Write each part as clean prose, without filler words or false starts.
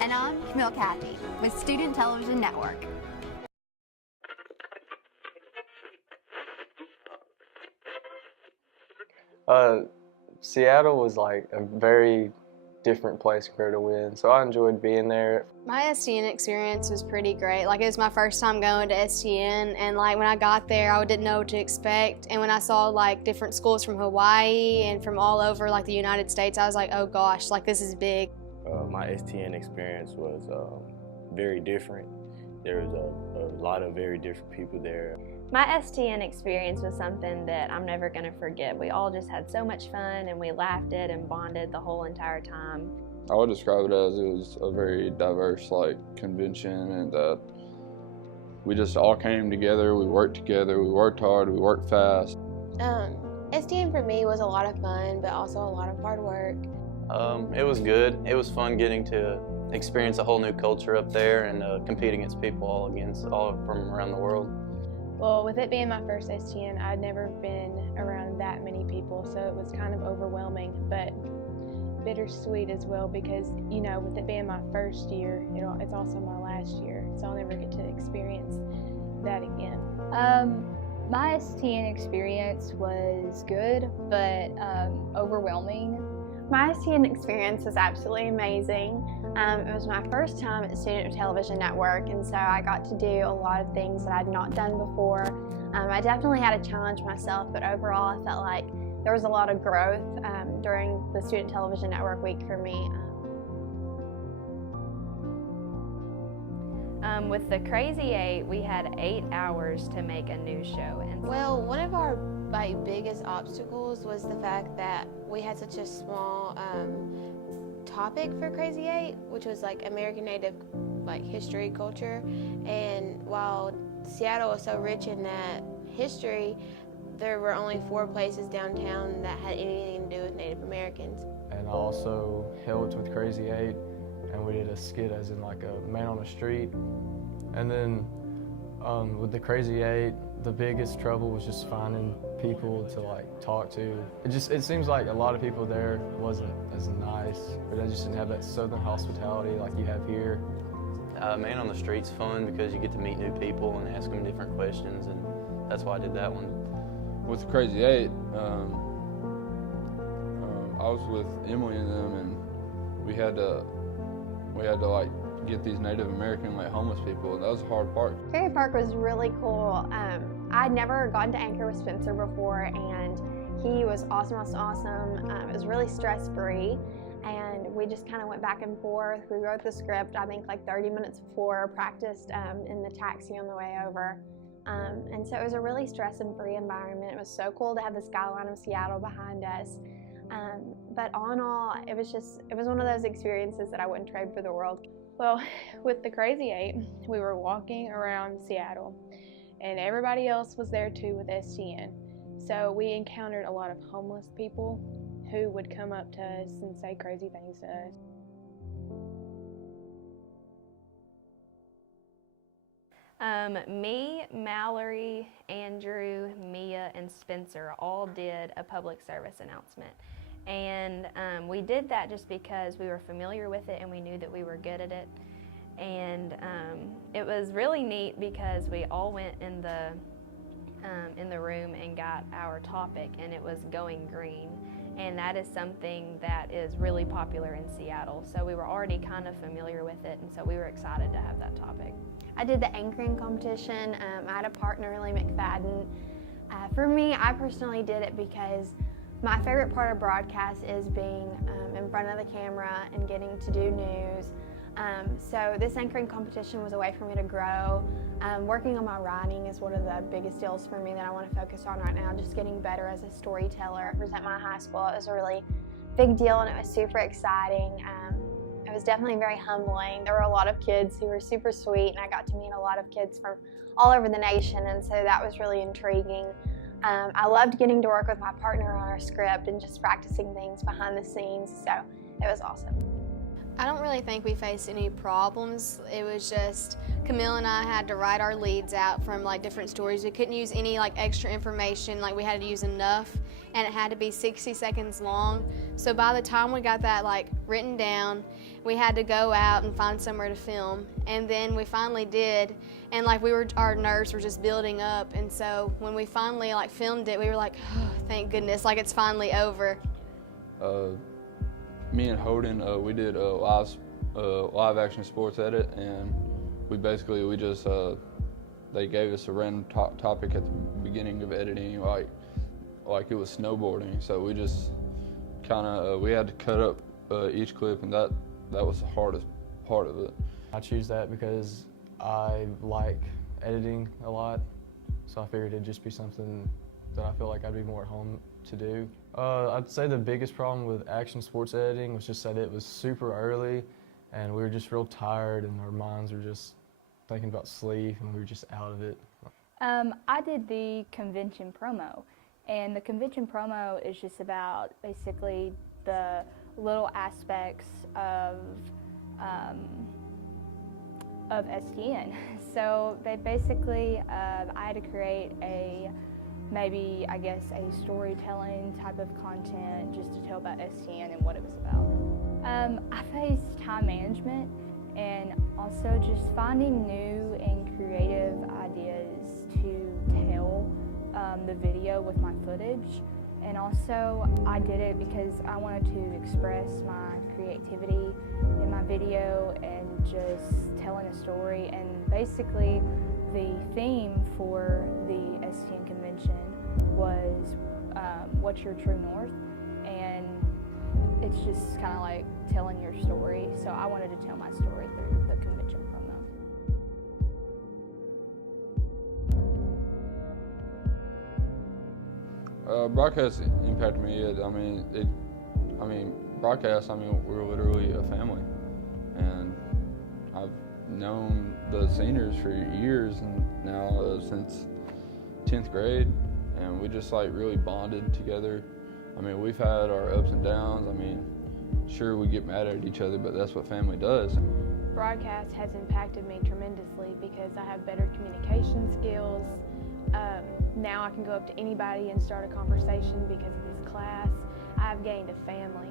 And I'm Camille Cathy with Student Television Network. Seattle was like a very different place compared to Wynn, so I enjoyed being there. My STN experience was pretty great. Like, it was my first time going to STN, and like when I got there, I didn't know what to expect. And when I saw like different schools from Hawaii and from all over like the United States, I was like, oh gosh, like this is big. My STN experience was very different. There was a lot of very different people there. My STN experience was something that I'm never going to forget. We all just had so much fun, and we laughed it and bonded the whole entire time. I would describe it as it was a very diverse convention, and that we just all came together, we worked hard, we worked fast. STN for me was a lot of fun, but also a lot of hard work. It was good. It was fun getting to experience a whole new culture up there and compete against people all from around the world. Well, with it being my first STN, I'd never been around that many people, so it was kind of overwhelming, but bittersweet as well because, you know, with it being my first year, it's also my last year, so I'll never get to experience that again. My STN experience was good, but overwhelming. My STN experience was absolutely amazing. It was my first time at Student Television Network, and so I got to do a lot of things that I'd not done before. I definitely had to challenge myself, but overall I felt like there was a lot of growth during the Student Television Network week for me. With the Crazy 8, we had 8 hours to make a new show. Well, one of our biggest obstacles was the fact that we had such a small topic for Crazy 8, which was American Native history, culture. And while Seattle was so rich in that history, there were only 4 places downtown that had anything to do with Native Americans. And I also helped with Crazy 8, and we did a skit as in a man on the street. And then with the Crazy 8, the biggest trouble was just finding people to talk to. It seems like a lot of people there wasn't as nice, or they just didn't have that southern hospitality like you have here. Man on the Street's fun because you get to meet new people and ask them different questions, and that's why I did that one. with the Crazy 8, I was with Emily and them, and we had to like get these Native American like homeless people, and that was a hard part. Ferry Park was really cool. I'd never gotten to anchor with Spencer before, and he was awesome. It was really stress-free, and we just kind of went back and forth. We wrote the script, I think, like 30 minutes before, practiced in the taxi on the way over. And so it was a really stress and free environment. It was so cool to have the skyline of Seattle behind us. But all in all, it was one of those experiences that I wouldn't trade for the world. Well, with the Crazy 8, we were walking around Seattle, and everybody else was there too with STN. So we encountered a lot of homeless people who would come up to us and say crazy things to us. Me, Mallory, Andrew, Mia, and Spencer all did a public service announcement. And we did that just because we were familiar with it and we knew that we were good at it. And it was really neat because we all went in the room and got our topic, and it was going green. And that is something that is really popular in Seattle. So we were already kind of familiar with it, and so we were excited to have that topic. I did the anchoring competition. I had a partner, Rayleigh McFadden. For me, I personally did it because my favorite part of broadcast is being in front of the camera and getting to do news. So this anchoring competition was a way for me to grow. Working on my writing is one of the biggest deals for me that I want to focus on right now, just getting better as a storyteller. Represent my high school, it was a really big deal and it was super exciting. It was definitely very humbling. There were a lot of kids who were super sweet, and I got to meet a lot of kids from all over the nation, and so that was really intriguing. I loved getting to work with my partner on our script and just practicing things behind the scenes, so it was awesome. I don't really think we faced any problems. It was just Camille and I had to write our leads out from like different stories. We couldn't use any like extra information, like we had to use enough, and it had to be 60 seconds long. So by the time we got that like written down, we had to go out and find somewhere to film, and then we finally did, and like our nerves were just building up, and so when we finally like filmed it, we were like, oh, thank goodness, like it's finally over. Me and Holden, we did a live action sports edit, and we just they gave us a random topic at the beginning of editing, like it was snowboarding. So we just kind of we had to cut up each clip, and that was the hardest part of it. I choose that because I like editing a lot, so I figured it'd just be something that I feel like I'd be more at home to do. I'd say the biggest problem with action sports editing was just that it was super early, and we were just real tired, and our minds were just thinking about sleep, and we were just out of it. I did the convention promo, and the convention promo is just about basically the little aspects of STN. So they basically, I had to create maybe I guess a storytelling type of content just to tell about STN and what it was about. I faced time management and also just finding new and creative ideas to tell the video with my footage. And also I did it because I wanted to express my creativity in my video and just telling a story. And basically the theme for the STN convention was what's your true north, and it's just kind of like telling your story. So I wanted to tell my story through the convention promo. Broadcast impacted me. Broadcast. We're literally a family, and I've known the seniors for years, and now since 10th grade, and we just like really bonded together. We've had our ups and downs. Sure, we get mad at each other, but that's what family does. Broadcast has impacted me tremendously because I have better communication skills. Now I can go up to anybody and start a conversation because of this class. I've gained a family.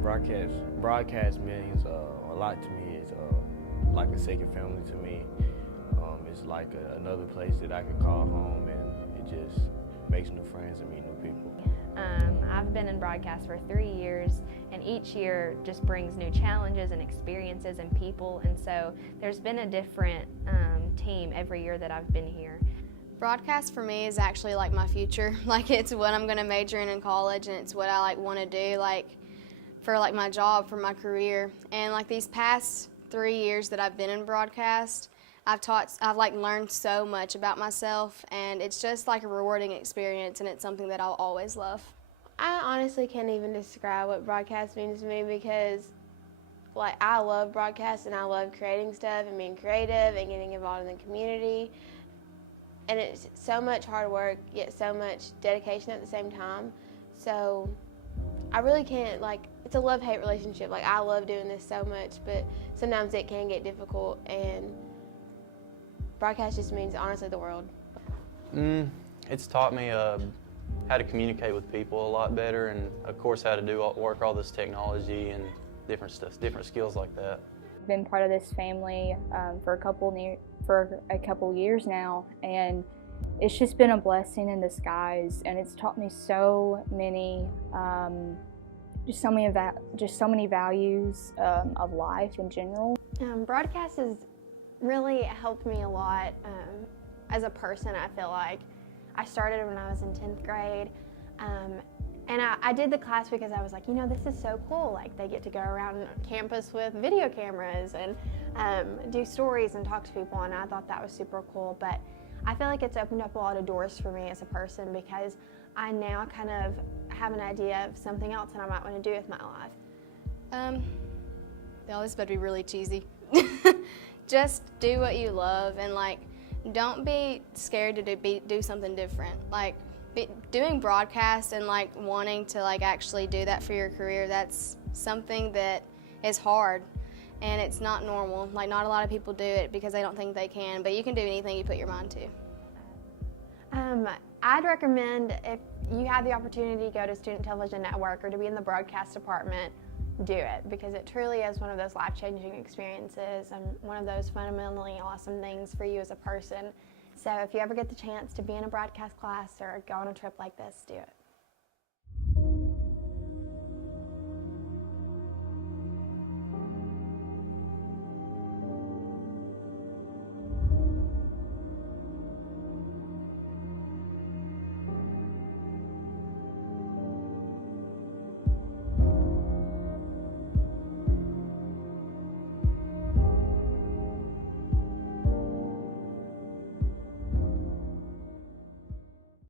Broadcast means a lot to me. It's like a second family to me. It's like another place that I can call home, and it just makes new friends and meet new people. I've been in broadcast for 3 years, and each year just brings new challenges and experiences and people, and so there's been a different team every year that I've been here. Broadcast for me is actually like my future. Like, it's what I'm going to major in college, and it's what I like want to do like for like my job, for my career. And like these past 3 years that I've been in broadcast, I've like learned so much about myself, and it's just like a rewarding experience, and it's something that I'll always love. I honestly can't even describe what broadcast means to me because like I love broadcast and I love creating stuff and being creative and getting involved in the community. And it's so much hard work, yet so much dedication at the same time. So I really can't, like, it's a love-hate relationship. Like, I love doing this so much, but sometimes it can get difficult, and broadcast just means honestly the world. It's taught me how to communicate with people a lot better, and of course how to work all this technology and different skills like that. Been part of this family for a couple years now, and it's just been a blessing in disguise, and it's taught me so many just so many values of life in general. Broadcast has really helped me a lot as a person. I feel like I started when I was in 10th grade, and I did the class because I was like, you know, this is so cool. Like, they get to go around campus with video cameras and do stories and talk to people, and I thought that was super cool. But I feel like it's opened up a lot of doors for me as a person because I now kind of have an idea of something else that I might want to do with my life. This better be really cheesy. Just do what you love, and like, don't be scared to do something different. Like, doing broadcast and like wanting to like actually do that for your career, that's something that is hard, and it's not normal. Like, not a lot of people do it because they don't think they can, but you can do anything you put your mind to. I'd recommend, if you have the opportunity to go to Student Television Network or to be in the broadcast department, do it, because it truly is one of those life-changing experiences and one of those fundamentally awesome things for you as a person. So if you ever get the chance to be in a broadcast class or go on a trip like this, do it.